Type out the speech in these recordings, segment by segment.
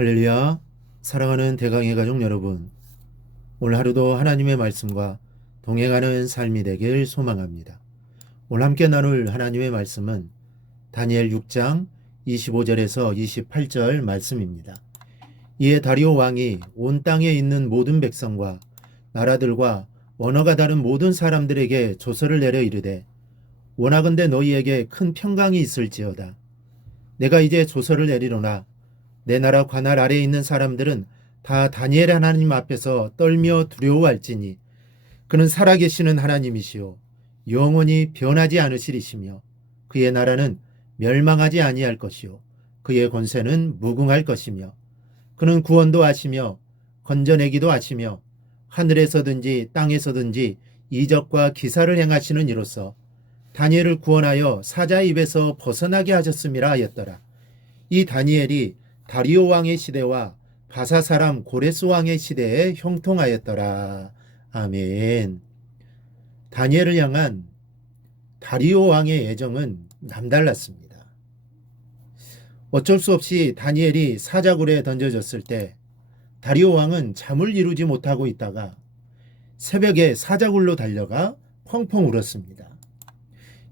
할렐루야. 사랑하는 대강의 가족 여러분, 오늘 하루도 하나님의 말씀과 동행하는 삶이 되길 소망합니다. 오늘 함께 나눌 하나님의 말씀은 다니엘 6장 25절에서 28절 말씀입니다. 이에 다리오 왕이 온 땅에 있는 모든 백성과 나라들과 언어가 다른 모든 사람들에게 조서를 내려 이르되, 원하건대 너희에게 큰 평강이 있을지어다. 내가 이제 조서를 내리노라. 내 나라 관할 아래에 있는 사람들은 다 다니엘 하나님 앞에서 떨며 두려워할지니 그는 살아계시는 하나님이시요 영원히 변하지 않으시리시며 그의 나라는 멸망하지 아니할 것이요 그의 권세는 무궁할 것이며 그는 구원도 하시며 건져내기도 하시며 하늘에서든지 땅에서든지 이적과 기사를 행하시는 이로써 다니엘을 구원하여 사자의 입에서 벗어나게 하셨음이라 하였더라. 이 다니엘이 다리오 왕의 시대와 바사 사람 고레스 왕의 시대에 형통하였더라. 아멘. 다니엘을 향한 다리오 왕의 애정은 남달랐습니다. 어쩔 수 없이 다니엘이 사자굴에 던져졌을 때 다리오 왕은 잠을 이루지 못하고 있다가 새벽에 사자굴로 달려가 펑펑 울었습니다.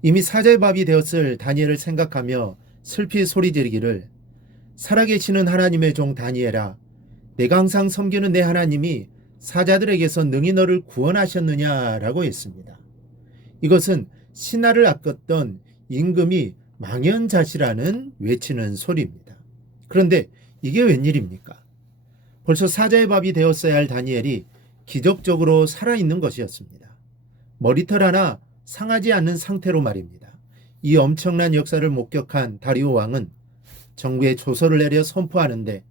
이미 사자의 밥이 되었을 다니엘을 생각하며 슬피 소리 지르기를, 살아계시는 하나님의 종 다니엘아, 내가 항상 섬기는 내 하나님이 사자들에게서 능히 너를 구원하셨느냐라고 했습니다. 이것은 신하를 아꼈던 임금이 망연자실하는 외치는 소리입니다. 그런데 이게 웬일입니까? 벌써 사자의 밥이 되었어야 할 다니엘이 기적적으로 살아있는 것이었습니다. 머리털 하나 상하지 않는 상태로 말입니다. 이 엄청난 역사를 목격한 다리오 왕은 정부에 조서를 내려 선포하는데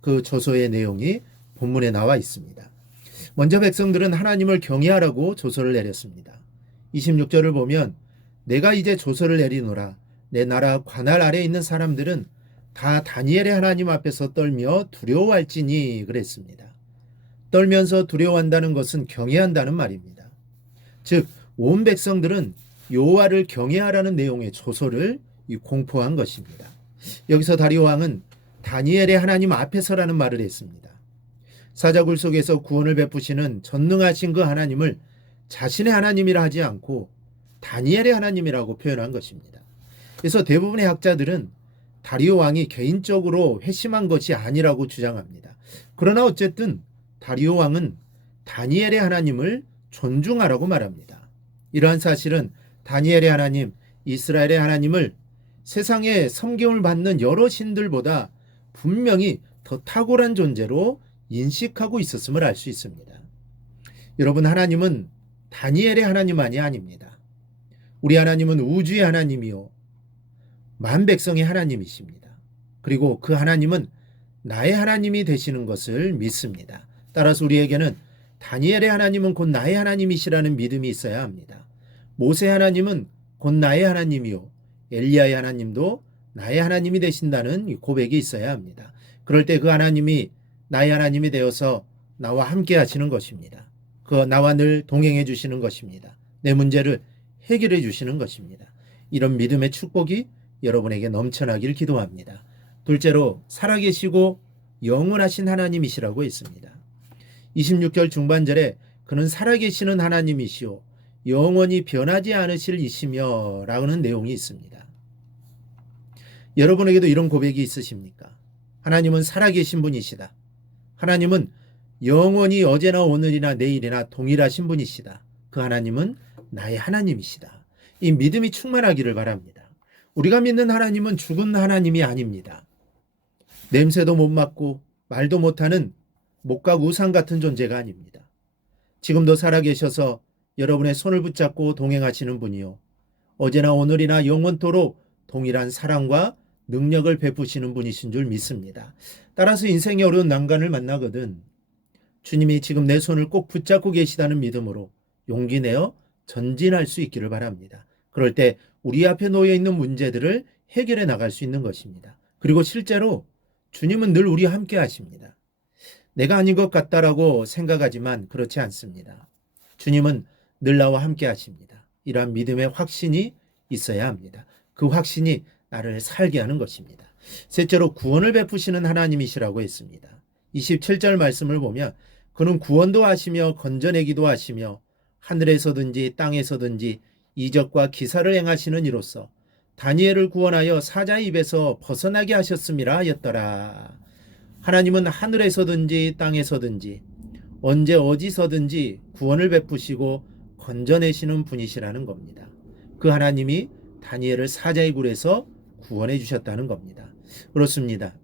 그 조서의 내용이 본문에 나와 있습니다. 먼저 백성들은 하나님을 경외하라고 조서를 내렸습니다. 26절을 보면 내가 이제 조서를 내리노라. 내 나라 관할 아래에 있는 사람들은 다 다니엘의 하나님 앞에서 떨며 두려워할지니 그랬습니다. 떨면서 두려워한다는 것은 경외한다는 말입니다. 즉 온 백성들은 여호와를 경외하라는 내용의 조서를 공포한 것입니다. 여기서 다리오 왕은 다니엘의 하나님 앞에서라는 말을 했습니다. 사자굴 속에서 구원을 베푸시는 전능하신 그 하나님을 자신의 하나님이라 하지 않고 다니엘의 하나님이라고 표현한 것입니다. 그래서 대부분의 학자들은 다리오 왕이 개인적으로 회심한 것이 아니라고 주장합니다. 그러나 어쨌든 다리오 왕은 다니엘의 하나님을 존중하라고 말합니다. 이러한 사실은 다니엘의 하나님, 이스라엘의 하나님을 세상에 섬김을 받는 여러 신들보다 분명히 더 탁월한 존재로 인식하고 있었음을 알 수 있습니다. 여러분, 하나님은 다니엘의 하나님만이 아닙니다. 우리 하나님은 우주의 하나님이요 만 백성의 하나님이십니다. 그리고 그 하나님은 나의 하나님이 되시는 것을 믿습니다. 따라서 우리에게는 다니엘의 하나님은 곧 나의 하나님이시라는 믿음이 있어야 합니다. 모세 하나님은 곧 나의 하나님이요 엘리야의 하나님도 나의 하나님이 되신다는 고백이 있어야 합니다. 그럴 때 그 하나님이 나의 하나님이 되어서 나와 함께 하시는 것입니다. 그 나와 늘 동행해 주시는 것입니다. 내 문제를 해결해 주시는 것입니다. 이런 믿음의 축복이 여러분에게 넘쳐나길 기도합니다. 둘째로 살아계시고 영원하신 하나님이시라고 했습니다. 26절 중반절에 그는 살아계시는 하나님이시오 영원히 변하지 않으실 이시며 라는 내용이 있습니다. 여러분에게도 이런 고백이 있으십니까? 하나님은 살아계신 분이시다. 하나님은 영원히 어제나 오늘이나 내일이나 동일하신 분이시다. 그 하나님은 나의 하나님이시다. 이 믿음이 충만하기를 바랍니다. 우리가 믿는 하나님은 죽은 하나님이 아닙니다. 냄새도 못 맡고 말도 못하는 목각 우상 같은 존재가 아닙니다. 지금도 살아계셔서 여러분의 손을 붙잡고 동행하시는 분이요 어제나 오늘이나 영원토록 동일한 사랑과 능력을 베푸시는 분이신 줄 믿습니다. 따라서 인생의 어려운 난관을 만나거든 주님이 지금 내 손을 꼭 붙잡고 계시다는 믿음으로 용기 내어 전진할 수 있기를 바랍니다. 그럴 때 우리 앞에 놓여 있는 문제들을 해결해 나갈 수 있는 것입니다. 그리고 실제로 주님은 늘 우리와 함께 하십니다. 내가 아닌 것 같다라고 생각하지만 그렇지 않습니다. 주님은 늘 나와 함께 하십니다. 이러한 믿음의 확신이 있어야 합니다. 그 확신이 나를 살게 하는 것입니다. 셋째로 구원을 베푸시는 하나님이시라고 했습니다. 27절 말씀을 보면 그는 구원도 하시며 건져내기도 하시며 하늘에서든지 땅에서든지 이적과 기사를 행하시는 이로써 다니엘을 구원하여 사자의 입에서 벗어나게 하셨음이라 하였더라. 하나님은 하늘에서든지 땅에서든지 언제 어디서든지 구원을 베푸시고 건져내시는 분이시라는 겁니다. 그 하나님이 다니엘을 사자의 굴에서 구원해 주셨다는 겁니다. 그렇습니다.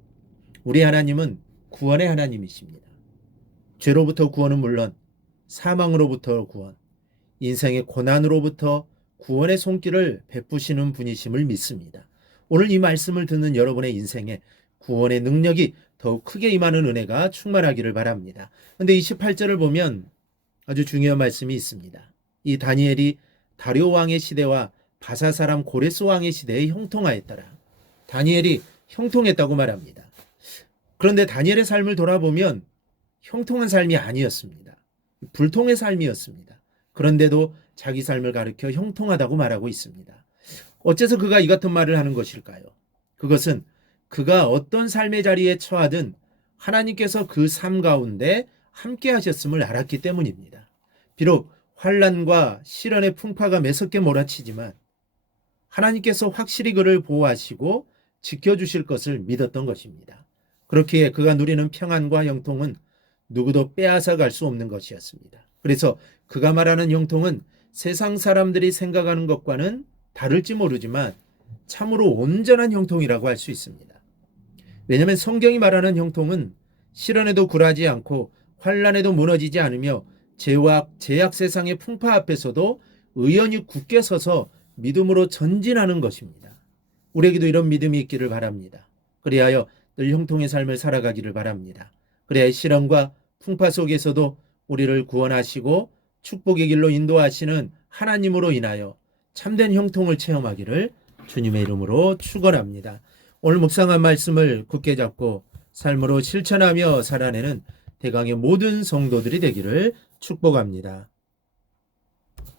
우리 하나님은 구원의 하나님이십니다. 죄로부터 구원은 물론 사망으로부터 구원, 인생의 고난으로부터 구원의 손길을 베푸시는 분이심을 믿습니다. 오늘 이 말씀을 듣는 여러분의 인생에 구원의 능력이 더욱 크게 임하는 은혜가 충만하기를 바랍니다. 그런데 28절을 보면 아주 중요한 말씀이 있습니다. 이 다니엘이 다리오 왕의 시대와 바사 사람 고레스 왕의 시대에 형통하였더라. 다니엘이 형통했다고 말합니다. 그런데 다니엘의 삶을 돌아보면 형통한 삶이 아니었습니다. 불통의 삶이었습니다. 그런데도 자기 삶을 가리켜 형통하다고 말하고 있습니다. 어째서 그가 이 같은 말을 하는 것일까요? 그것은 그가 어떤 삶의 자리에 처하든 하나님께서 그 삶 가운데 함께 하셨음을 알았기 때문입니다. 비록 환난과 시련의 풍파가 매섭게 몰아치지만 하나님께서 확실히 그를 보호하시고 지켜주실 것을 믿었던 것입니다. 그렇기에 그가 누리는 평안과 형통은 누구도 빼앗아 갈 수 없는 것이었습니다. 그래서 그가 말하는 형통은 세상 사람들이 생각하는 것과는 다를지 모르지만 참으로 온전한 형통이라고 할 수 있습니다. 왜냐하면 성경이 말하는 형통은 시련에도 굴하지 않고 환난에도 무너지지 않으며 죄와 제약 세상의 풍파 앞에서도 의연히 굳게 서서 믿음으로 전진하는 것입니다. 우리에게도 이런 믿음이 있기를 바랍니다. 그리하여 늘 형통의 삶을 살아가기를 바랍니다. 그래야 시련과 풍파 속에서도 우리를 구원하시고 축복의 길로 인도하시는 하나님으로 인하여 참된 형통을 체험하기를 주님의 이름으로 축원합니다. 오늘 묵상한 말씀을 굳게 잡고 삶으로 실천하며 살아내는 대강의 모든 성도들이 되기를 축복합니다.